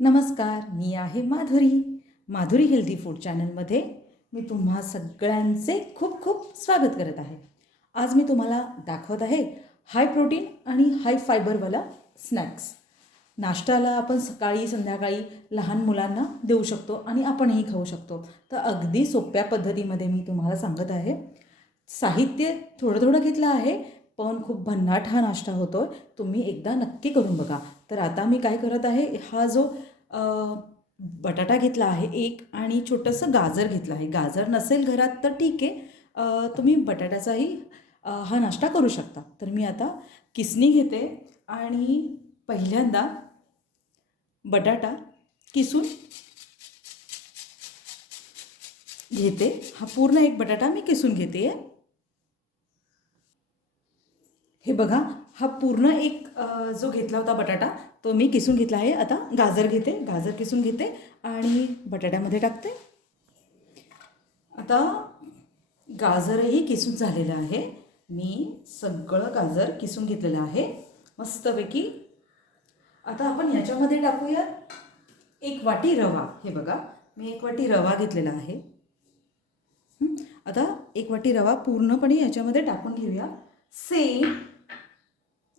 नमस्कार मी आहे Madhuri. Madhuri healthy food चॅनलमध्ये मी तुम्हा सगळ्यांचे खूप खूप स्वागत करत आहे. आज मी तुम्हाला दाखवत आहे हाय प्रोटीन आणि हाय फायबरवाला स्नॅक्स नाश्त्याला आपण सकाळी संध्याकाळी लहान मुलांना देऊ शकतो आणि आपणही खाऊ शकतो. तर अगदी सोप्या पद्धतीमध्ये मी तुम्हाला सांगत आहे. साहित्य थोडं थोडं घेतलं आहे. पण खूप भन्नाट हा नाश्ता होतो आहे तुम्ही एकदा नक्की करून बघा. तर आता मी काय करत आहे हा जो बटाटा घेतला आहे एक आणि छोटंसं गाजर घेतलं आहे. गाजर नसेल घरात तर ठीक आहे. तुम्ही बटाट्याचाही हा नाश्ता करू शकता. तर मी आता किसणी घेते आणि पहिल्यांदा बटाटा किसून घेते. हा पूर्ण एक बटाटा मी किसून घेते. हे बघा हा पूर्ण एक जो घेतला होता बटाटा तो मी किसून घेतला आहे. आता गाजर घेते. गाजर किसून घेते आणि बटाट्यामध्ये टाकते. आता गाजरही किसून झालेलं आहे. मी सगळं गाजर किसून घेतलेलं आहे. मस्तपैकी. आता आपण याच्यामध्ये टाकूया एक वाटी रवा. हे बघा मी एक वाटी रवा घेतलेला आहे. आता एक वाटी रवा पूर्णपणे याच्यामध्ये टाकून घेऊया. सेम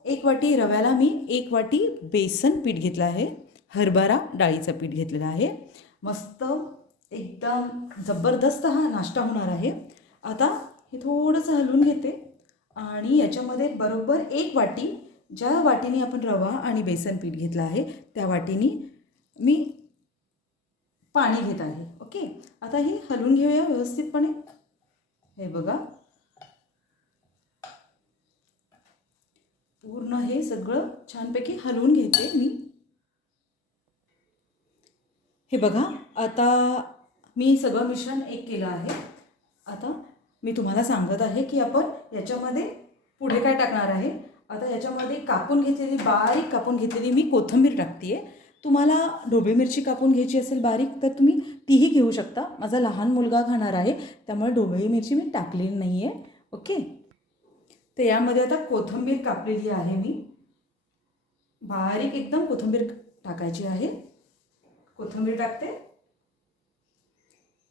एक वाटी रव्याला मी एक वाटी बेसन पीठ घेतलं आहे. हरभरा डाळीचं पीठ घेतलेलं आहे. मस्त एकदम जबरदस्त हा नाश्ता होणार आहे. आता हे थोडंसं हलवून घेते. आणि याच्यामध्ये बरोबर एक वाटी ज्या वाटीने आपण रवा आणि बेसन पीठ घेतलं आहे त्या वाटीने मी पाणी घेत आहे. ओके? आता हे हलवून घेऊया व्यवस्थितपणे. हे बघा. पूर्ण हे सगळं छानपैकी हलवून घेते मी. हे बघा आता मी सगळं मिश्रण एक केलं आहे. आता मी तुम्हाला सांगत आहे की आपण याच्यामध्ये पुढे काय टाकणार आहे? आता याच्यामध्ये कापून घेतलेली बारीक कापून घेतलेली मी कोथिंबीर टाकते तुम्हाला ढोबे मिरची कापून घ्यायची असेल बारीक तर तुम्ही तीही घेऊ शकता. माझा लहान मुलगा खाणार आहे त्यामुळे ढोबळी मिरची मी टाकलेली नाही आहे ओके? तर यामध्ये आता कोथिंबीर कापलेली आहे मी. बारीक एकदम कोथिंबीर टाकायची आहे. कोथिंबीर टाकते.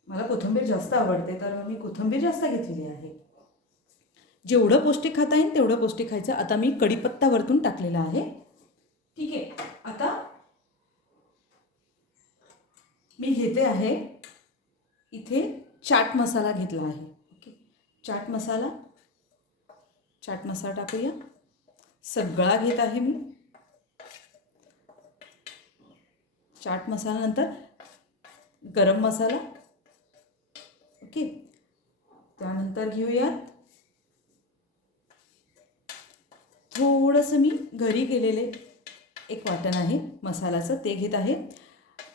मला कोथिंबीर जास्त आवडते तर मी कोथिंबीर जास्त घेतलेली आहे. जेवढं पौष्टिक खाता येईल तेवढं पौष्टिक खायचं. आता मी कढीपत्ता वरतून टाकलेला आहे. ठीक आहे. आता मी घेते आहे इथे चाट मसाला घेतला आहे. ओके. चाट मसाला चाट मसाला टाकूया. सगळा घेत आहे मी. चाट मसाला नंतर गरम मसाला. ओके. त्यानंतर घेऊयात. थोडंसं मी घरी केलेले एक वाटण आहे मसाल्याचं ते घेत आहे.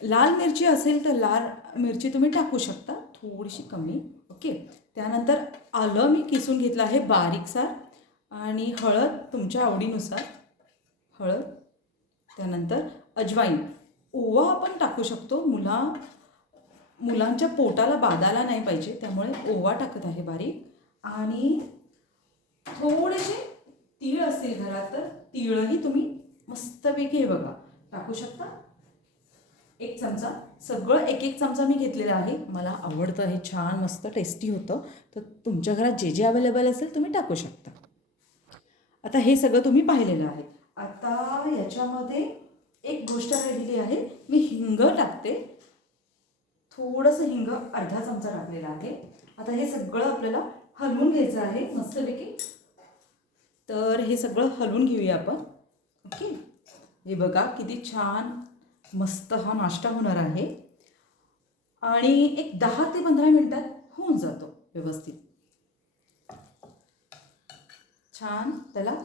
लाल मिरची असेल तर लाल मिरची तुम्ही टाकू शकता थोडीशी कमी. ओके. त्यानंतर आलं मी किसून घेतलं आहे बारीकसार आणि हळद तुमच्या आवडीनुसार. हळद त्यानंतर अजवाईन. ओवा आपण टाकू शकतो. मुला मुलांच्या पोटाला बादाला नाही पाहिजे. त्यामुळे ओवा टाकत आहे बारीक. आणि थोडेसे तीळ असतील घरात तर तीळही तुम्ही मस्तपैकी हे बघा. टाकू शकता? एक चमचा. सगळं एक एक चमचा मी घेतलेला आहे. मला आवडतं. हे छान मस्त टेस्टी होतं. तर तुमच्या घरात जे जे अवेलेबल असेल तुम्ही टाकू शकता. आता हे सगळं तुम्ही पाहिलेलं आहे. आता याच्यामध्ये एक गोष्ट राहिलेली आहे. मी हिंग टाकते. थोडंसं हिंग अर्धा चमचा टाकलेला आहे. आता हे सगळं आपल्याला हलवून घ्यायचं आहे मस्तपैकी. तर हे सगळं हलवून घेऊया आपण. ओके? हे बघा किती छान मस्त हा नाश्ता होणार आहे. आणि एक दहा ते पंधरा मिनटात होऊन जातो व्यवस्थित. छान त्याला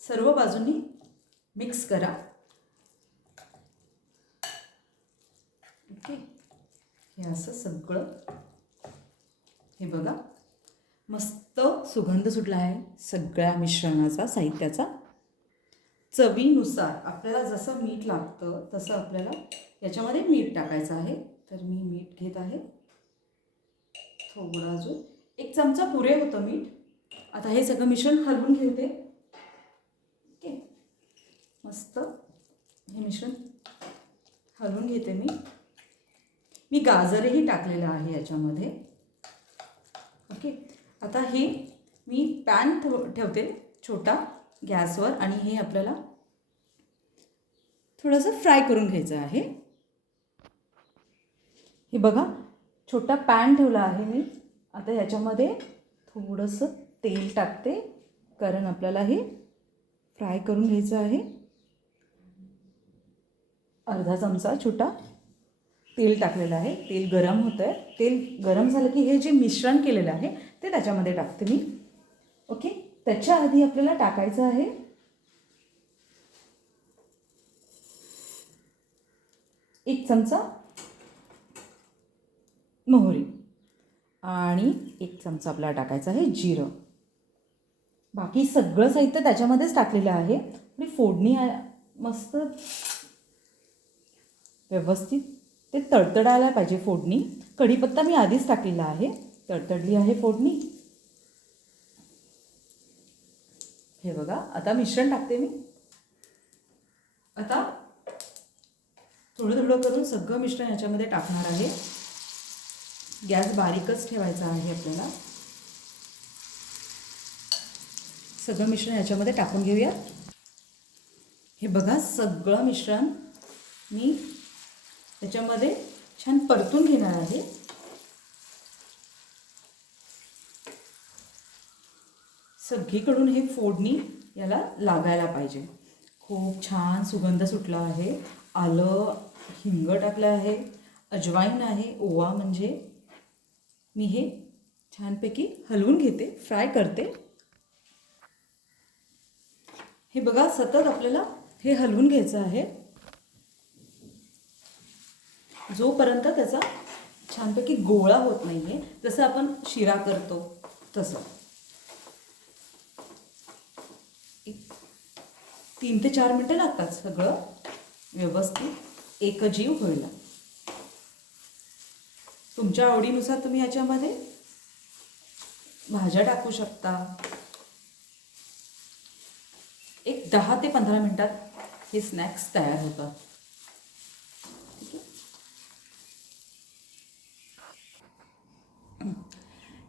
सर्व बाजूंनी मिक्स करा. ओके हे असं सगळं. हे बघा. मस्त सुगंध सुटला आहे सगळ्या मिश्रणाचा साहित्याचा. चवीनुसार आपल्याला जसं मीठ लागतं तसं आपल्याला याच्यामध्ये मीठ टाकायचं आहे. तर मी मीठ घेत आहे. थोडं अजून एक चमचा पुरे होतं मीठ. आता हे सगळं मिश्रण हलवून घेते ओके. मस्त. हे मिश्रण हलवून घेते मी. मी गाजरही टाकलेलं आहे याच्यामध्ये. ओके. आता हे मी पॅन ठेव ठेवते छोटा गॅसवर आणि हे आपल्याला थोडंसं फ्राय करून घ्यायचं आहे. हे बघा छोटा पॅन ठेवला आहे मी. आता याच्यामध्ये थोडंसं तेल टाकते कारण आपल्याला हे फ्राय करून घ्यायचं आहे. अर्धा चमचा छोटा तेल टाकलेलं आहे. तेल गरम होतं आहे तेल गरम झालं की हे जे मिश्रण केलेलं आहे ते त्याच्यामध्ये टाकते मी. ओके? त्याच्या आधी आपल्याला टाकायचं आहे एक चमचा मोहरी आणि एक चमचा आपल्याला टाकायचा आहे जिरं. बाकी सगळं साहित्य त्याच्यामध्येच टाकलेलं आहे. आणि फोडणी मस्त व्यवस्थित ते तडतडायला पाहिजे फोडणी. कढीपत्ता मी आधीच टाकलेला आहे. तडतडली आहे फोडणी. हे बघा आता मिश्रण टाकते मी. आता थोडं थोडं करून सगळं मिश्रण याच्यामध्ये टाकणार आहे. गॅस बारीकच ठेवायचा आहे आपल्याला. सगळं मिश्रण याच्यामध्ये टाकून घेऊया. हे बघा सगळं मिश्रण मी त्याच्यामध्ये छान परतून घेणार आहे. सगळीकडून हे फोडणी याला लागायला पाहिजे. खूप छान सुगंध सुटला आहे. आलं हिंग टाकलं आहे. अजवाईन आहे. ओवा म्हणजे मी हे छानपैकी हलवून घेते फ्राय करते. हे बघा सतत आपल्याला हे हलवून घ्यायचं आहे. जोपर्यंत त्याचा छानपैकी गोळा होत नाही आहे जसं आपण शिरा करतो तसं. एक तीन ते चार मिनटं लागतात सगळं व्यवस्थित एकजीव व्हायला. तुमच्या आवडीनुसार तुम्ही याच्यामध्ये भाज्या टाकू शकता. एक दहा ते पंधरा मिनटात हे स्नॅक्स तयार होतात. ठीक आहे?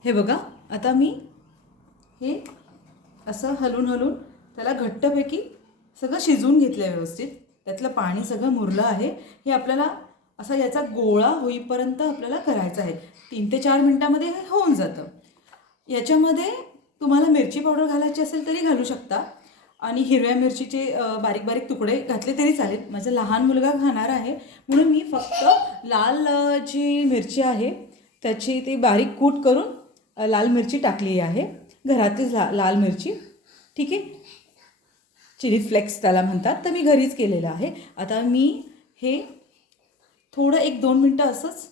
हे बघा आता मी हे असं हलून हलून त्याला घट्टपैकी सगळं शिजवून घेतलं आहे व्यवस्थित. त्यातलं पाणी सगळं मुरलं आहे. हे आपल्याला असा याचा गोळा होईपर्यंत आपल्याला करायचं आहे. तीन ते चार मिनटामध्ये हे होऊन जातं. याच्यामध्ये तुम्हाला मिरची पावडर घालायची असेल तरी घालू शकता. आणि हिरव्या मिरचीचे बारीक बारीक तुकडे घातले तरी चालेल. माझा लहान मुलगा खाणार आहे. म्हणून मी फक्त लाल जी मिरची आहे त्याची ती बारीक कूट करून लाल मिरची टाकली आहे. घरातली ला लाल मिरची. ठीक आहे? चिली फ्लेक्स त्याला म्हणतात. तर मी घरीच केलेलं आहे. आता मी हे थोडं एक दोन मिनटं असंच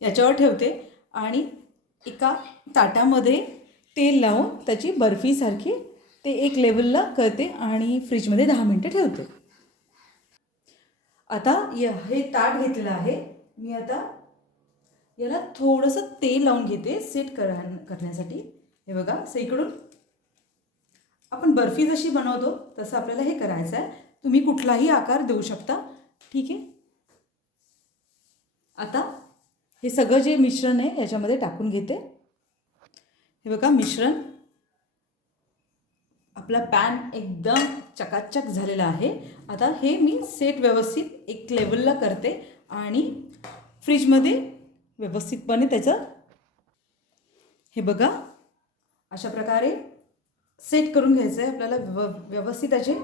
याच्यावर ठेवते. आणि एका ताटामध्ये तेल लावून त्याची बर्फीसारखी ते एक लेवलला करते आणि फ्रीजमध्ये दहा मिनटं ठेवते. आता य हे ताट घेतलेलं आहे. मी आता याला थोडंसं तेल लावून घेते सेट करा करण्यासाठी. हे बघा असं इकडून आपण बर्फी जशी बनवतो तसं आपल्याला हे करायचं आहे. तुम्ही कुठलाही आकार देऊ शकता. ठीक आहे? आता हे सगळं जे मिश्रण आहे याच्यामध्ये टाकून घेते. हे बघा मिश्रण आपला पॅन एकदम चकाचक झालेला आहे. आता हे मी सेट व्यवस्थित एक लेवलला करते आणि फ्रीजमध्ये व्यवस्थितपणे त्याचं हे बघा. अशा प्रकारे सेट करून घ्यायचं आहे आपल्याला व्यव व्यवस्थित त्याचे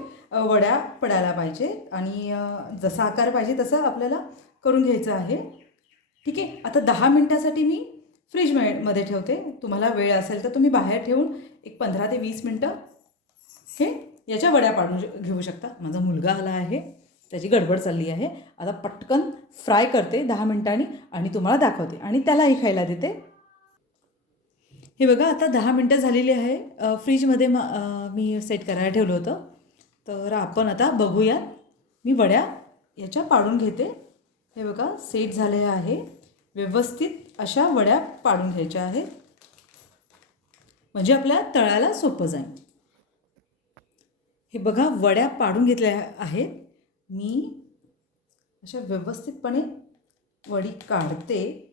वड्या पडायला पाहिजे आणि जसा आकार पाहिजे तसं आपल्याला करून घ्यायचं आहे. ठीक आहे? आता दहा मिनटासाठी मी फ्रीजमध्ये ठेवते. तुम्हाला वेळ असेल तर तुम्ही बाहेर ठेवून एक पंधरा ते वीस मिनटं हे याच्या वड्या पाडून घेऊ शकता. माझा मुलगा आला आहे. त्याची गडबड चालली आहे. आता पटकन फ्राय करते दहा मिनिटांनी आणि तुम्हाला दाखवते आणि त्यालाही खायला देते. हे बघा आता दहा मिनटं झालेली आहे. फ्रीजमध्ये म मी सेट करायला ठेवलं होतं. तर आपण आता बघूया. मी वड्या याच्या पाडून घेते. हे बघा सेट झाले आहे. व्यवस्थित अशा वड्या पाडून घ्यायच्या आहेत. म्हणजे आपल्या तळायला सोपं जाईल. हे बघा वड्या पाडून घेतल्या आहेत. मी अशा व्यवस्थितपणे वडी काढते.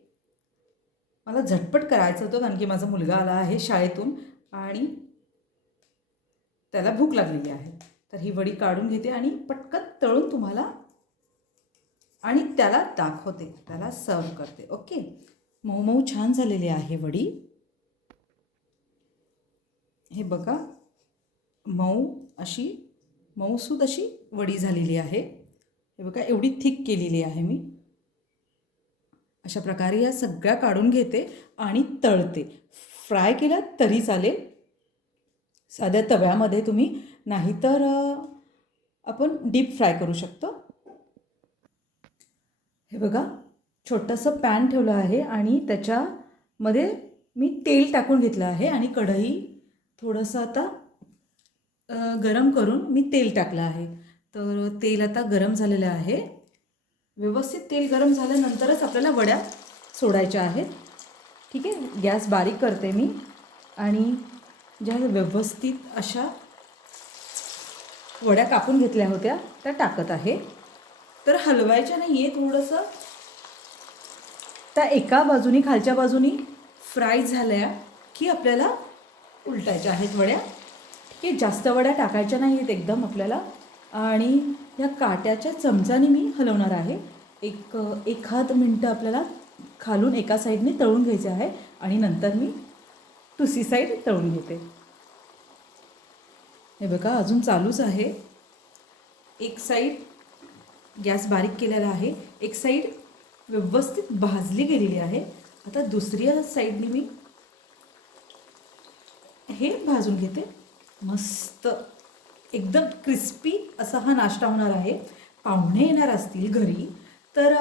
मला झटपट करायचं होतं कारण की माझा मुलगा आला आहे शाळेतून आणि त्याला भूक लागलेली आहे. तर ही वडी काढून घेते आणि पटकन तळून तुम्हाला आणि त्याला दाखवते त्याला सर्व करते. ओके मऊ मऊ छान झालेली आहे वडी. हे बघा मऊ अशी मऊसूद अशी वडी झालेली आहे. हे बघा एवढी थिक केलेली आहे मी. अशा प्रकारे या सगळ्या काढून घेते आणि तळते. फ्राय केला तरी चालेल. साध्या तव्यामध्ये तुम्ही नाहीतर आपण डीप फ्राय करू शकतो. हे बघा छोटंसं पॅन ठेवलं आहे आणि त्याच्यामध्ये मी तेल टाकून घेतलं आहे आणि कढई थोडंसं आता गरम करून मी तेल टाकलं आहे. तर तेल आता गरम झालेलं आहे. व्यवस्थित तेल गरम झाल्यानंतरच आपल्याला वड्या सोडायच्या आहेत. ठीक आहे? गॅस बारीक करते मी. आणि ज्या व्यवस्थित अशा वड्या कापून घेतल्या होत्या त्या टाकत आहे. तर हलवायच्या नाही आहे थोडंसं. त्या एका बाजूनी खालच्या बाजूनी फ्राय झाल्या की आपल्याला उलटायच्या आहेत वड्या. की जास्त वड्या टाकायच्या नाही आहेत एकदम आपल्याला. आणि या काट्याच्या चमचाने मी हलवणार आहे. एक एखाद मिनटं आपल्याला खालून एका साईडने तळून घ्यायचे आहे आणि नंतर मी टुसी साईड तळून घेते. हे बघा अजून चालूच आहे. एक साईड गॅस बारीक केलेला आहे. एक साईड व्यवस्थित भाजली गेलेली आहे. आता दुसऱ्या साईडने मी हे भाजून घेते. मस्त. एकदम क्रिस्पी असा हा नाश्ता होणार आहे. पाहुणे येणार असतील घरी. तर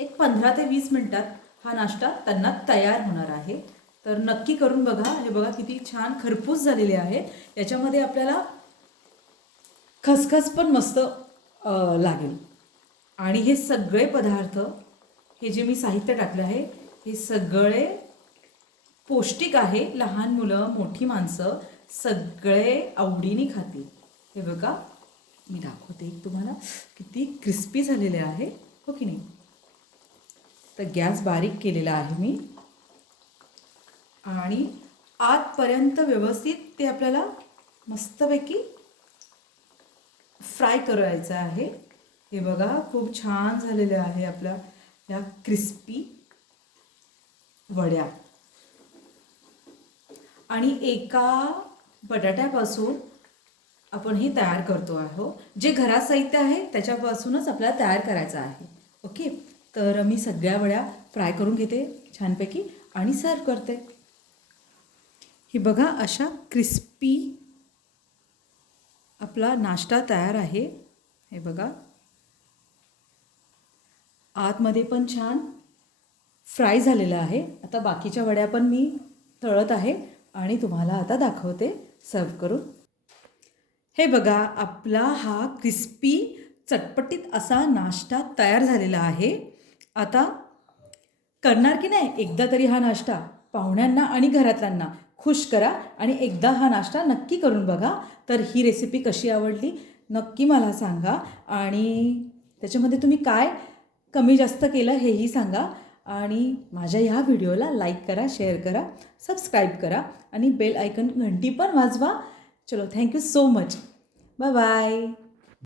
एक पंधरा ते वीस मिनटात हा नाश्ता त्यांना तयार होणार आहे. तर नक्की करून बघा. हे बघा किती छान खरपूस झालेले आहे. याच्यामध्ये आपल्याला खसखस पण मस्त लागेल. आणि हे सगळे पदार्थ हे जे मी साहित्य टाकलं आहे हे सगळे पौष्टिक आहे. लहान मुलं मोठी माणसं. सगळे आवडीने खातील. हे बघा मी दाखवते एक तुम्हाला. किती क्रिस्पी झालेले आहे. हो की नाही? तर गॅस बारीक केलेला आहे मी. आणि आतपर्यंत व्यवस्थित ते आपल्याला मस्तपैकी फ्राय करायचं आहे. हे बघा खूप छान झालेलं आहे आपल्या या क्रिस्पी वड्या. आणि एका बटाट्यापासून आपण ही तयार करतो आहोत जे घरात साहित्य आहे त्याच्यापासूनच आपल्याला तयार करायचं आहे. ओके? तर मी सगळ्या वड्या फ्राय करून घेते छानपैकी आणि सर्व करते. ही बघा अशा क्रिस्पी आपला नाश्ता तयार आहे. हे बघा. आतमध्ये पण छान फ्राय झालेलं आहे. आता बाकीच्या वड्या पण मी तळत आहे आणि तुम्हाला आता दाखवते. सर्व करून हे बघा आपला हा क्रिस्पी चटपटीत असा नाश्ता तयार झालेला आहे. आता करणार की नाही? एकदा तरी हा नाश्ता पाहुण्यांना आणि घरातल्यांना. खुश करा आणि एकदा हा नाश्ता नक्की करून बघा. तर ही रेसिपी कशी आवडली? नक्की मला सांगा. आणि त्याच्यामध्ये तुम्ही काय कमी जास्त केलं हेही सांगा. आणि माझ्या ह्या व्हिडिओला लाईक करा शेअर करा सबस्क्राईब करा आणि बेल आयकन घंटी पण वाजवा. चलो thank you so much bye bye